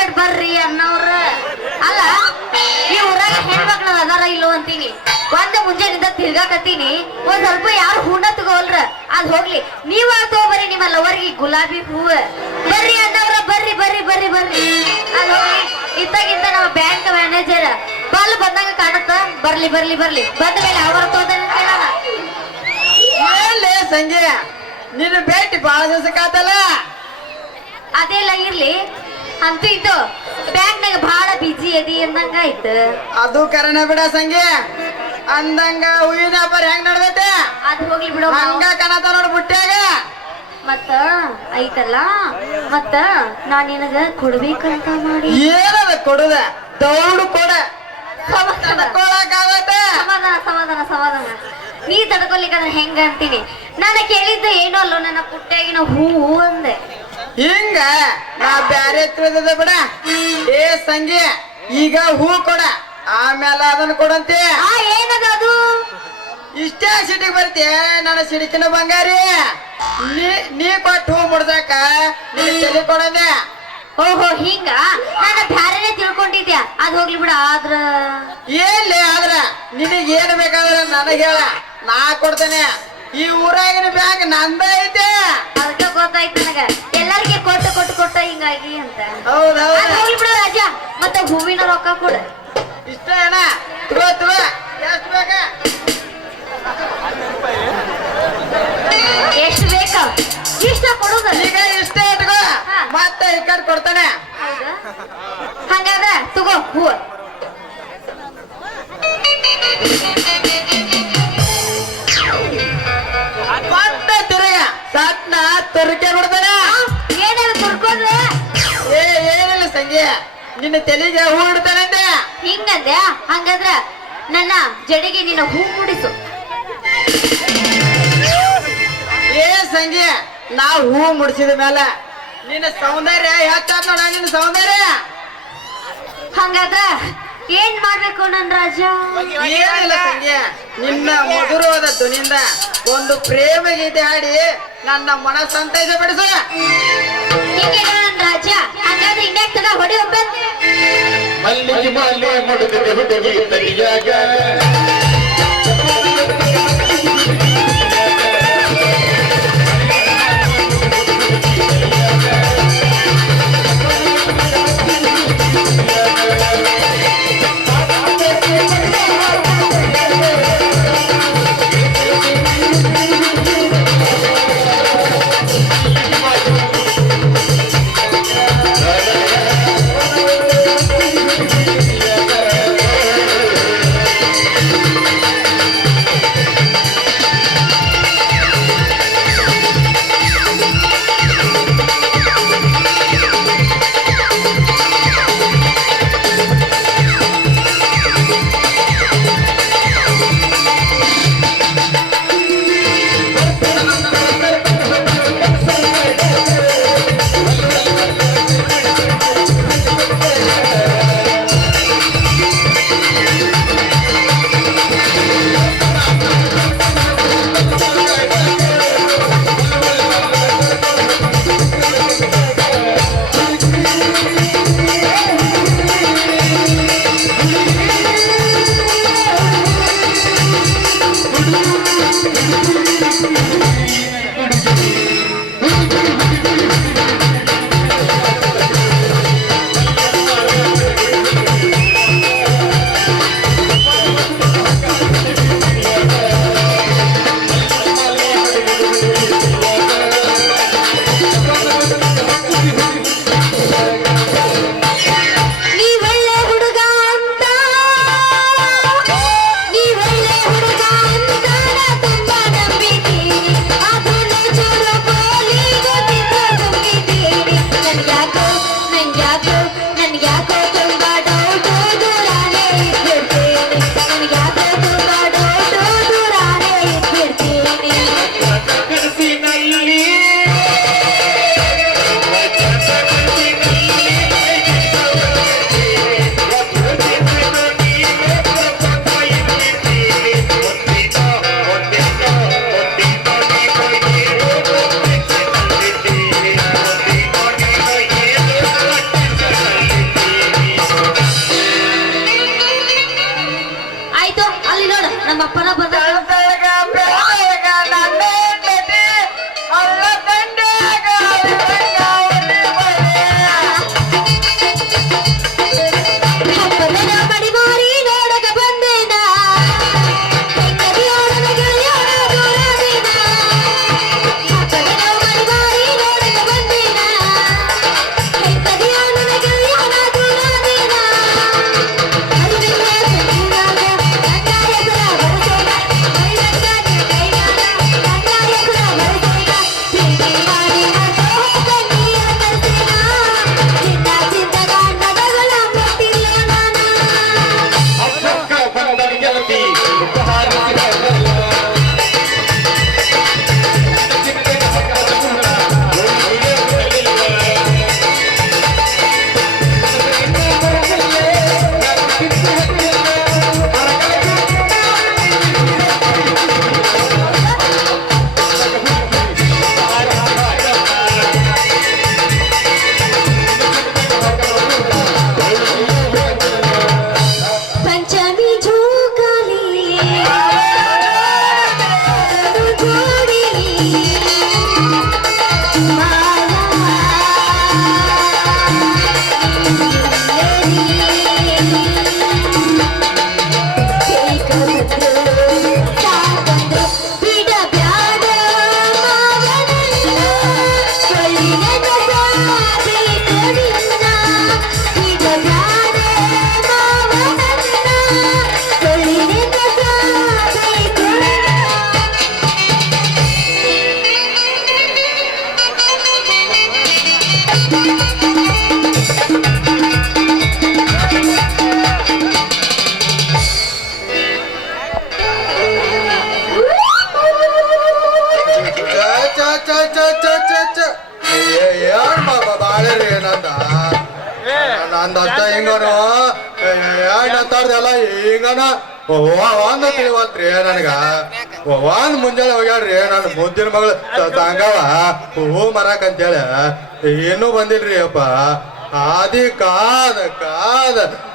ಬಿಟ್ಟು ಬರ್ರಿ ಅನ್ನವ್ರ ಅಲ್ಲ ಈ ಊರಾಗ ಹೆಣ್ಮಕ್ಳು ಅದಾರ ಇಲ್ಲೋ ಅಂತೀನಿ ಒಂದ್ ಮುಂಜಾನಿಂದ ತಿರ್ಗಾಕತ್ತೀನಿ ಒಂದ್ ಸ್ವಲ್ಪ ಯಾರು ಹೂನ ತಗೋಲ್ರ ಅದ್ ಹೋಗ್ಲಿ ನೀವ ತಗೋಬರ್ರಿ ನಿಮ್ಮ ಲವರ್ಗಿ ಗುಲಾಬಿ ಹೂವ ಬರ್ರಿ ಅನ್ನವ್ರ ಬರ್ರಿ ಬರ್ರಿ ಬರ್ರಿ ಬರ್ರಿ ಅದ್ ಹೋಗ್ಲಿ ಇತ್ತಾಗಿಂತ ನಮ್ಮ ಬ್ಯಾಂಕ್ ಮ್ಯಾನೇಜರ್ ಬಾಲ್ ಬಂದಾಗ ಕಾಣುತ್ತ ಬರ್ಲಿ ಬರ್ಲಿ ಬರ್ಲಿ ಬಂದ ಮೇಲೆ ಅವರ ತೋದನ ಕೇಳೋಣ ಏನ್ಲೇ ಸಂಜೆ ನಿನ್ನ ಭೇಟಿ ಬಹಳ ದಿವಸಕ್ಕಾತಲ್ಲ ಅದೆಲ್ಲ ಇರ್ಲಿ ಅಂತೂ ಇದು ಬ್ಯಾಂಕ್ನಾಗ ಬಹಳ ಬಿಜಿ ಅದಿ ಅಂದಂಗ ಆಯ್ತು ಅದು ಕರೆನ ಬಿಡ ಸಂಜೆ ಅಂದಂಗ ಹೂವಿನ ವ್ಯಾಪಾರ ಹೆಂಗ್ ನಡ್ದೈತೆ ಅದ್ ಹೋಗ್ಲಿ ಬಿಡೋ ಹಂಗ ಕನತ ನೋಡ್ ಬುಟ್ಟ್ಯಾಗ ಮತ್ತ ಐತಲ್ಲ ಮತ್ತ ನಾನ್ ನಿನಗ ಕೊಡ್ಬೇಕಂತ ಮಾಡಿ ಏನದ ಕೊಡುದ ದೌಡು ಕೊಡ ಸಮಾಧಾನ ತಡ್ಕೊಳಕ್ಕಾಗತ್ತೆ ಸಮಾಧಾನ ಸಮಾಧಾನ ಸಮಾಧಾನ ನೀ ತಡ್ಕೊಲಿಕ್ಕಂದ್ರೆ ಹೆಂಗ ಅಂತೀನಿ ನಾನು ಕೇಳಿದ್ದ ಏನೋ ಅಲ್ಲೋ ನನ್ನ ಪುಟ್ಟಾಗಿನ ಹೂ ಅಂದೆ ಹಿಂಗ ನಾ ಬ್ಯಾರೆ ತಿಳಿದ ಬಿಡ ಏ ಸಂಜೆ ಈಗ ಹೂ ಕೊಡ ಆಮೇಲೆ ಅದನ್ನ ಕೊಡಂತೆ ಆ ಏನದ ಅದು ಇಷ್ಟೇ ಸಿಟಿಗೆ ಬರ್ತೀಯ ನನ್ನ ಸಿಡಿಕಿನ ಬಂಗಾರಿ ನೀ ಕೊಟ್ಟು ಹೂ ಮುಡ್ದಾಕ ನೀನ್ ತಲೆ ಕೊಡಂದೆ ಓಹೋ ಹಿಂಗ ನಾನು ಬ್ಯಾರೇನೆ ತಿಳ್ಕೊಂಡಿದ್ಯಾ ಅದ್ ಹೋಗ್ಲಿ ಬಿಡ ಆದ್ರ ಏನ್ಲೇ ಆದ್ರ ನಿನಗೆ ಏನ್ ಬೇಕಾದ್ರ ನನಗೆ ಹೇಳ ನಾ ಕೊಡ್ತೇನೆ ಈ ಊರಾಗಿನ ಬ್ಯಾಂಕ್ ನಂದ ಐತೆ ಅದಕ್ಕ ಗೊತ್ತಾಯ್ತು ನನಗ ಎಲ್ಲರಿಗೆ ಕೊಟ್ಟು ಕೊಟ್ಟು ಕೊಟ್ಟ ಹಿಂಗಾಗಿ ಅಂತ ಹೌದೌದ ಅದ್ ಹೋಗ್ಲಿ ಬಿಡ ರಾಜ ಮತ್ತೆ ಹೂವಿನ ರೊಕ್ಕ ಕೊಡ ಇಷ್ಟ ಏನ ತಗೋ ತಗೋ ಎಷ್ಟು ಬೇಕ ಎಷ್ಟು ಬೇಕ ಇಷ್ಟ ಕೊಡುದ ಈಗ ಇಷ್ಟೇ ತಗೋ ಮತ್ತೆ ಈ ಕಡೆ ಕೊಡ್ತಾನೆ ಹೌದಾ ಹಂಗಾದ್ರೆ ತಗೋ ಹೂವ ಮತ್ತೆ ತಿರುಗ ಸಟ್ನ ತುರ್ಕೆ ಬಿಡ್ತಾನೆ ಏನಾದ್ರು ತುರ್ಕೊಂಡ್ರೆ ಏನಿಲ್ಲ ಸಂಜೆ ನಿನ್ನ ತಲೆಗೆ ಹೂ ಇಡ್ತಾನಂತೆ ಹಿಂಗಂದೆ ಹಂಗಾದ್ರ ನನ್ನ ಜಡೆಗೆ ನಿನ್ನ ಹೂ ಮುಡಿಸು ಏ ಸಂಜೆ ನಾ ಹೂ ಮುಡಿಸಿದ ಮೇಲೆ ನಿನ್ನ ಸೌಂದರ್ಯ ಹೆಚ್ಚಾತ್ ನೋಡ ನಿನ್ನ ಸೌಂದರ್ಯ ಹಂಗಾದ್ರ ಏನ್ ಮಾಡ್ಬೇಕು ನನ್ ರಾಜ ಏನಿಲ್ಲ ಸಂಜೆ ನಿನ್ನ ಮಧುರವಾದ ಧ್ವನಿಯಿಂದ ಒಂದು ಪ್ರೇಮ ಗೀತೆ ಹಾಡಿ ನನ್ನ ಮನ ಸಂತೈಸ ಪಡಿಸು ಹೀಗೆ ನನ್ ರಾಜ ಹಂಗಾದ್ರೆ ಇಂಡ್ಯಾಕ್ ತಗ ಹೊಡಿ ಒಬ್ಬನ್ ಮಲ್ಲಿಗೆ ಮಾಲೆ ಮುಡಿದಿದೆ ಹುಡುಗಿ ತಲಿಯಾಗ ನಿಮ್ಮ ಅಪ್ಪನ ಬಂದ ಚಂದಳಗ ಬೆಳಗ ನನ್ನ ಹೆಂಡತಿ ಅಲ್ಲ ದಂಡ್ಯಾಗ ಅಲ್ಲಂಗ ಅವಳಿ ಬಳೆ. ಹಬ್ಬದ ಮಡಿ ಮಾರಿ ನೋಡಕ ಬಂದೇನ ಕದಿಯೋಳನ ಗೆಳೆಯನ ದೂರದೇನ. ಹಬ್ಬದ ಮಡಿ ಮಾರಿ ನೋಡಕ ಬಂದೇನ ಕದಿಯೋಳನ ಗೆಳೆಯನ ದೂರದೇನ. ಹರಿವೆಲ್ಲ ಸಂಗೀತಾಗ ನನ್ನ ಹೆಸರ ಬರಸೇನ ಮೈಲಕ್ಕಾಗಿ ಕೈಗಾಲ ನನ್ನ ಹೆಸರ ಬರಸೇನ. ಪ್ರೀತಿ ಮಾಡಿ ನನ್ನ ಕಣ್ಣೀರ ತರಿಸೇನ ಚಿನ್ನ ಚಿನ್ನದ ನಗಗಳ ಮುಟ್ಟಿಲ್ಲ ನಾನ. ಅಕ್ಕ ಬಂದ ಗೆಳತಿ ಉಪಹಾರಿಸಿ ಬರಲ್ಲ. पंचमी झोकाली जोडी ಬಿಡ ಬ್ಯಾಡ ಏನ್ ಬಾಳೆ ರೀ ನಂದ ಹಿಂಗನು ಏನ್ತಾರ್ದೆಲ್ಲ ಹಿಂಗನ ಒಂದ್ ತಿಳಿವಲ್ತ್ರಿ ನನಗ ಒಂದ್ ಮುಂಜಾನೆ ಹೋಗ್ಯಾಡ್ರಿ ನನ್ನ ಮುದ್ದಿನ ಮಗಳು ತಂಗವ ಹೂ ಮರಾಕ್ ಅಂತೇಳಿ ಇನ್ನೂ ಬಂದಿಲ್ರಿ ಅಪ್ಪ ಆದಿ ಕಾದ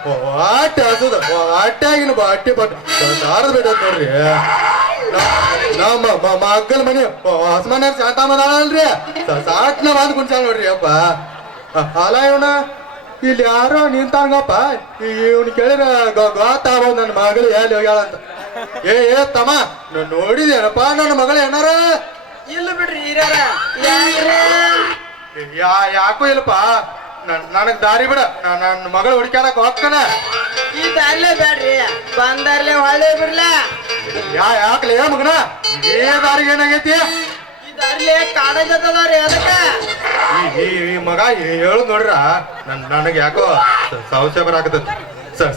ಹೊಟ್ಟೆ ಹಸುದ ಹೊಟ್ಟಾಗಿನ ಬಟ್ಟಿ ಬಟ್ ಸಾರದ್ ಬಿಟ್ಟದ್ ನೋಡ್ರಿ ನಮ್ಮ ಮಗ್ಗಲ್ ಮನಿ ಹಸ್ಮನ್ಯಾಗ ಶಾಂತಮ್ಮದಾಳಲ್ರಿ ಸಾಟ್ನ ಬಂದ್ ಕುಂಚಾಳ ನೋಡ್ರಿ ಅಪ್ಪ ಅಲ್ಲ ಇವನ ಇಲ್ಲಿ ಯಾರೋ ನಿಂತಾಂಗಪ್ಪ ಇವ್ನ ಕೇಳಿರ ಗೊತ್ತಾಗ್ಬೋದು ನನ್ನ ಮಗಳು ಎಲ್ಲಿ ಹೋಗ್ಯಾಳ ಅಂತ. ಏ ತಮ್ಮ ನೋಡಿದೇನಪ್ಪ ನನ್ನ ಮಗಳು ಏನಾರ ಇಲ್ಲ ಬಿಡ್ರಿ ಹಿರಿಯರ. ಯಾಕ್ರಿ? ಯಾಕೂ ಇಲ್ಲಪ್ಪ ನನಗ್ ದಾರಿ ಬಿಡ ನನ್ನ ಮಗಳು ಹುಡುಕ್ಯಾಡಕ್ ಹೋಗ್ತಾನ. ಈ ದಾರಿಲೇ ಬ್ಯಾಡ್ರಿ, ಬಂದಾರ್ಲೆ ಹೊಳೆ ಬಿಡ್ಲ. ಯಾಕಲೇ ಮಗನ ಇದೇ ದಾರಿಗೆ ಏನಾಗೈತಿ? ಈ ದಾರಿಲೇ ಕಾಡ ಜೊತೆದವ್ರಿ ಅದಕ್ಕ. ಈ ಮಗ ಹೇಳು ನೋಡ್ರ ನನಗೆ ಯಾಕೋ ಸಂಶಯ ಬರಾಕತ್ತ.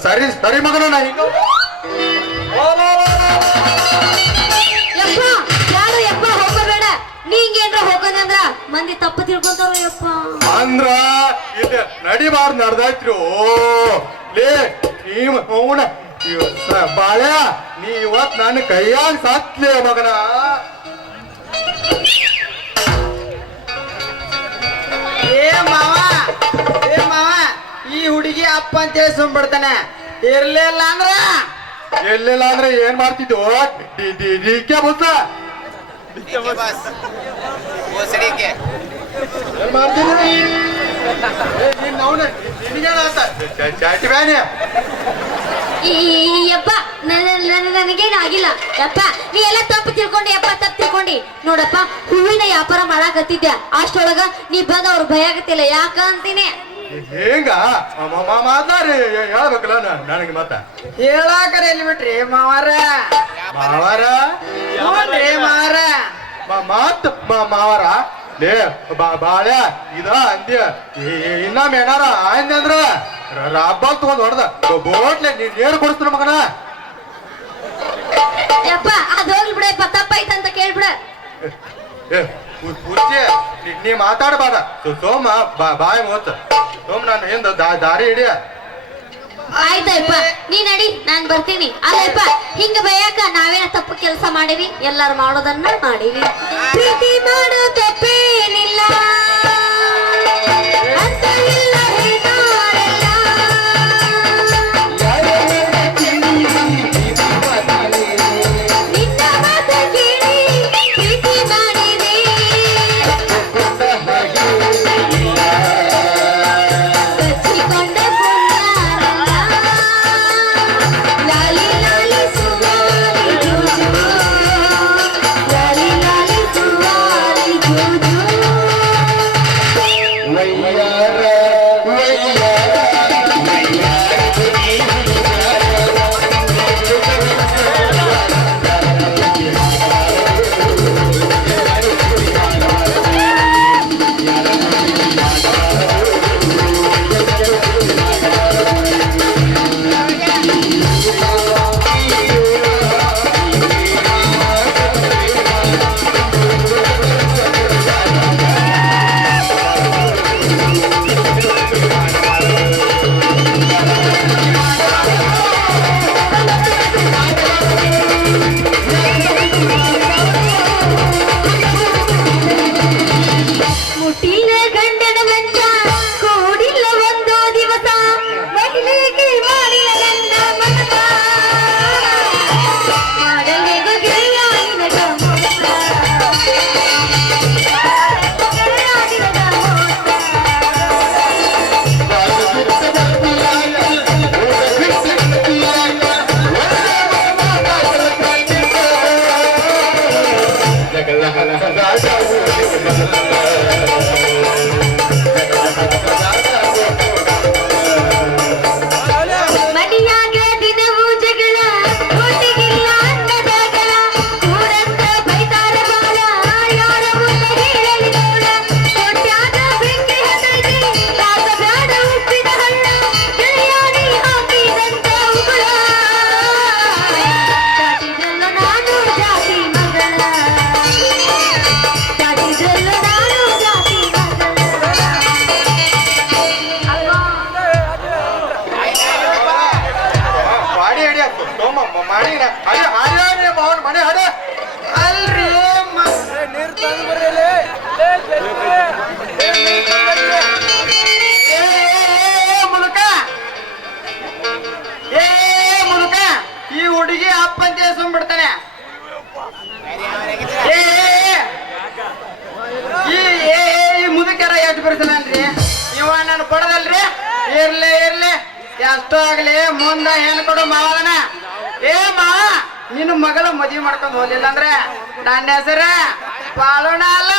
ಸರಿ ಸರಿ ಮಗನ ನಾ ಹಿಂಗ ಯಪ್ಪ ಯಾರು ಯಪ್ಪ ಹೋಗಬೇಡ. ನೀ ಹಿಂಗೇನ್ರ ಹೋಗೋದಂದ್ರ ಮಂದಿ ತಪ್ಪು ತಿಳ್ಕೊಂತಾರ ಯಪ್ಪ. ಅಂದ್ರ ಇಲ್ಲಿ ನಡಿಬಾರ್ದು ನಡ್ದಾಯ್ತ್ರಿ. ಲೇ ನೀವ್ ಅವನ ಬಾಳ್ಯ ನೀ ಇವತ್ ನನ್ನ ಕೈಯಾಗ ಸಾತ್ಲೇ ಮಗನ. ಏ ಮಾವ ಈ ಹುಡುಗಿ ಅಪ್ಪ ಅಂತೇಳಿ ಸುಮ್ಬಿಡ್ತಾನೆ. ಇರ್ಲಿಲ್ಲ ಅಂದ್ರ ಎಲ್ಲಿಲ್ಲ ಅಂದ್ರೆ ಏನ್ ಮಾಡ್ತಿದ್ವು ಡಿಕೆ ಬುತ್ತ ಏನ್ ಮಾಡ್ತಿದ್ವಿ ಚಾಟಿ ಬ್ಯಾನಿ ಯಪ್ಪ ನನಗೇನಾಗಿಲ್ಲ ಯಪ್ಪ. ನೀ ಎಲ್ಲ ತಪ್ಪು ತಿಳ್ಕೊಂಡಿ ಯಪ್ಪ, ತಪ್ಪು ತಿಳ್ಕೊಂಡಿ. ನೋಡಪ್ಪ ಹೂವಿನ ವ್ಯಾಪಾರ ಮಾಡಾಕತ್ತಿದ್ದೆ ಅಷ್ಟೊಳಗ ನೀ ಬಂದ ಅವ್ರ ಭಯ ಆಗತ್ತಿಲ್ಲ ಯಾಕ ಅಂತೀನಿ. ಹೆಂಗ ಮಾತಾಡಿ ಹೇಳ್ಬೇಕಲ್ಲ ನನಗೆ ಮತ್ತ ಹೇಳಾಕರ ಎಲ್ಲಿ ಬಿಟ್ರಿ ಮಾವಾರ? ಮಾವಾರ ನೋಡ್ರಿ ಮಾವಾರ, ಮತ್ ಮಾವಾರ ಲೇ ಬಾಳ್ಯ ಇದ ಅಂದ್ಯ ಇನ್ನೊಮ್ಮೆ ಏನಾರ ಆಯ್ತು ಅಂದ್ರ ರಬ್ಬಲ್ ತಗೊಂಡ್ ಹೊಡ್ದ ಬೋಟ್ಲೆ ನೀರು ಕೊಡಿಸ್ತಾರ ಮಗನ. ಯಪ್ಪ ಅದ್ ಹೋಗ್ಲಿ ಬಿಡಪ್ಪ, ತಪ್ಪಾಯ್ತಂತ ಕೇಳ್ಬಿಡ. ಹುಚ್ಚಿ ನೀ ಮಾತಾಡಬಾರ ಸೋಮ ಬಾಯಿ ಮೂವತ್ತು ಸೋಮ್ ನಾನು ಹಿಂದ ದಾರಿ ಹಿಡಿಯ. ಆಯ್ತಪ್ಪ ನೀ ನಡಿ, ನಾನ್ ಬರ್ತೀನಿ. ಅಲ್ಲಪ್ಪ ಹಿಂಗ ಬಯಕ ನಾವೇನ ತಪ್ಪು ಕೆಲಸ ಮಾಡಿವಿ, ಎಲ್ಲಾರು ಮಾಡೋದನ್ನ ಮಾಡಿವಿ. ಪ್ರೀತಿ ಮಾಡೋ ತಪ್ಪೇನಿಲ್ಲ ಅಂತ ಇಲ್ಲ ಹೇಳ್ತಾರಲ್ಲ. ಮೆಚ್ಚಿಕೊಂಡ ಪುಣ್ಯಾನಲ್ಲ. ಲಾಲಿ ಲಾಲಿ ಸುವಾಲಿ ಜೂಜು, ಲಾಲಿ ಲಾಲಿ ಸುವಾಲಿ ಜೂಜು. ವಯ್ಯಾರ ವಯ್ಯಾರ ಮುಟ್ಟಿನ ಗಂಡನ ಮಂಚ ಕೂಡಿಲ್ಲ ಒಂದು ದಿವಸ, ಮಹಿಳೆಗೆ ಮಾಡಿಲ್ಲ ಗಂಡ ಮನಸ. ಮಾಡಲೆಗೋ ಗೆಳೆಯ ನಿನಗ ಮೋಸ, ಗೆಳೆಯ ನಿನಗ ಮೋಸ. ಮಡಿಯಾಗ ದಿನವೂ ಜಗಳ, ಒಟ್ಟಿಗಿಲ್ಲ ಅನ್ನದ ಗಳ. ಊರಂತ ಬೈತಾರ ಬಾಳ, ಯಾರ ಮುಂದೆ ಹೇಳಲಿ ತೋಳ. ಕೊಟ್ಯಾಗ ಬೆಂಕಿ ಹತ್ತೈತಿ, ತಾಗ ಬ್ಯಾಡ ಉಪ್ಪಿನ ಹಳ್ಳ. ಗೆಳೆಯಾನಿ ಹಾಕಿದಂತ ಉಗುಳ, ದಾಟಿದ್ರಲ್ಲ ನಾನು ಜಾತಿ ಮಗಳ, ದಾಟಿದ್ರಲ್ಲ ನಾನು ಜಾತಿ ಮಗಳ. ಮಾಡಿ ಅಡಿ ಸೋಮ ಮಾಡಿ ಅಡಿ ಹಾಡಿ ಅವನ್ ಮನೆ ಹಾಡ ಅಲ್ರಿ ಮುದುಕ ಮುದುಕ, ಈ ಹುಡುಗಿ ಅಪ್ಪ ಅಂತ ಸುಮ್ಬಿಡ್ತಾನೆ. ಈ ಮುದುಕರ ಎಷ್ಟು ಬಿಡಿಸಲನ್ರಿ ಇವ ನಾನು ಕೊಡದಲ್ರಿ. ಇರ್ಲಿ ಇರ್ಲಿ, ಎಷ್ಟೋ ಆಗ್ಲಿ ಮುಂದ ಹೆಣ್ ಕೊಡು ಮಾವನ. ಮಾ ನಿನ್ನ ಮಗಳ ಮದ್ವಿ ಮಾಡ್ಕೊಂಡು ಹೋಗ್ಲಿಲ್ಲ ಅಂದ್ರೆ ನನ್ನ ಹೆಸರ ಪಾಲೋಣ ಅಲ್ಲ.